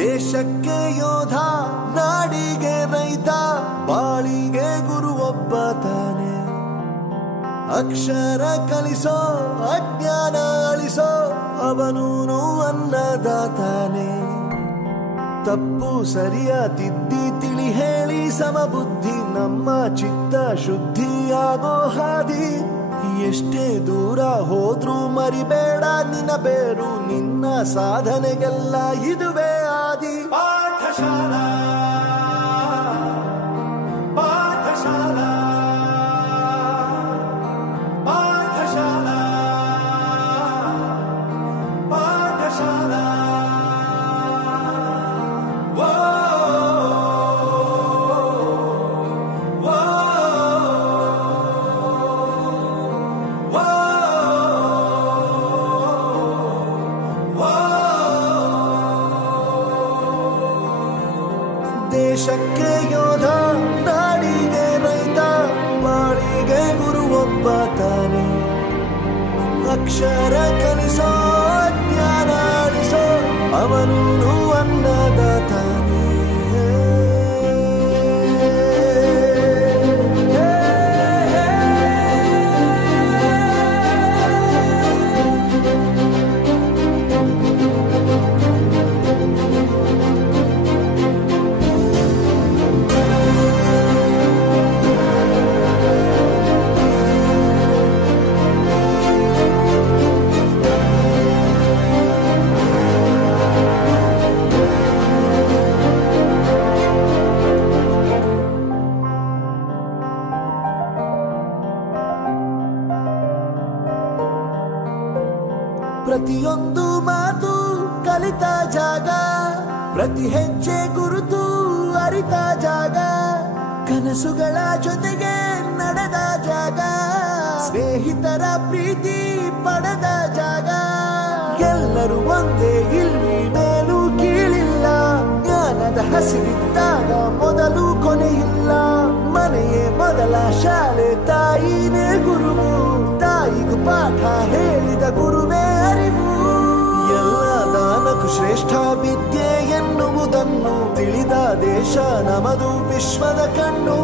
ದೇಶಕ್ಕೆ ಯೋಧ, ನಾಡಿಗೆ ರೈತ, ಬಾಳಿಗೆ ಗುರು ಒಬ್ಬ ತಾನೆ. ಅಕ್ಷರ ಕಲಿಸೋ, ಅಜ್ಞಾನ ಅಳಿಸೋ, ಅವನೂನು ಅನ್ನದಾತಾನೆ. ತಪ್ಪು ಸರಿಯ ತಿದ್ದಿ ತಿಳಿ ಹೇಳಿ ಸಮಬುದ್ಧಿ, ನಮ್ಮ ಚಿತ್ತ ಶುದ್ಧಿಯಾಗೋ ಹಾದಿ. ಎಷ್ಟೇ ದೂರ ಹೋದ್ರೂ ಮರಿಬೇಡ ನಿನ್ನ ಬೇರು, ನಿನ್ನ ಸಾಧನೆಗೆಲ್ಲ ಇದುವೇ ಆದಿ. ಪಾಠಶಾಲಾ ಪಾಠಶಾಲಾ ಪಾಠಶಾಲಾ ಪಾಠಶಾಲಾ. ದೇಶಕ್ಕೆ ಯೋಧ, ನಾಡಿಗೆ ರೈತ, ಬಾಳಿಗೆ ಗುರು ಒಬ್ಬ ತಾನೆ. ಅಕ್ಷರ ಕಲಿಸೋ, ಜ್ಞಾನ ಅಳಿಸೋ, ಅವನೂನು ಅನ್ನದಾತಾನೆ. ಪ್ರತಿಯೊಂದು ಮಾತು ಕಲಿತ ಜಾಗ, ಪ್ರತಿ ಹೆಜ್ಜೆ ಗುರುತು ಅರಿತ ಜಾಗ, ಕನಸುಗಳ ಜೊತೆಗೆ ನಡೆದ ಜಾಗ, ಸ್ನೇಹಿತರ ಪ್ರೀತಿ ಪಡೆದ ಜಾಗ. ಎಲ್ಲರೂ ಒಂದೇ, ಇಲ್ಲಿ ಮೇಲೂ ಕೀಳಿಲ್ಲ, ಜ್ಞಾನದ ಹಸಿರಿದ್ದಾಗ ಮೊದಲು ಕೊನೆಯಿಲ್ಲ. ಮನೆಯೇ ಮೊದಲ ಶಾಲೆ, ತಾಯಿನೇ ಗುರುವು, ತಾಯಿಗೂ ಪಾಠ ಹೇಳಿದ ಗುರುವೇ ಅರಿವು. ಎಲ್ಲ ದಾನಕ್ಕೂ ಶ್ರೇಷ್ಠ ವಿದ್ಯೆ ಎನ್ನುವುದನ್ನು ತಿಳಿದ ದೇಶ ನಮದು, ವಿಶ್ವದ ಕಣ್ಣು.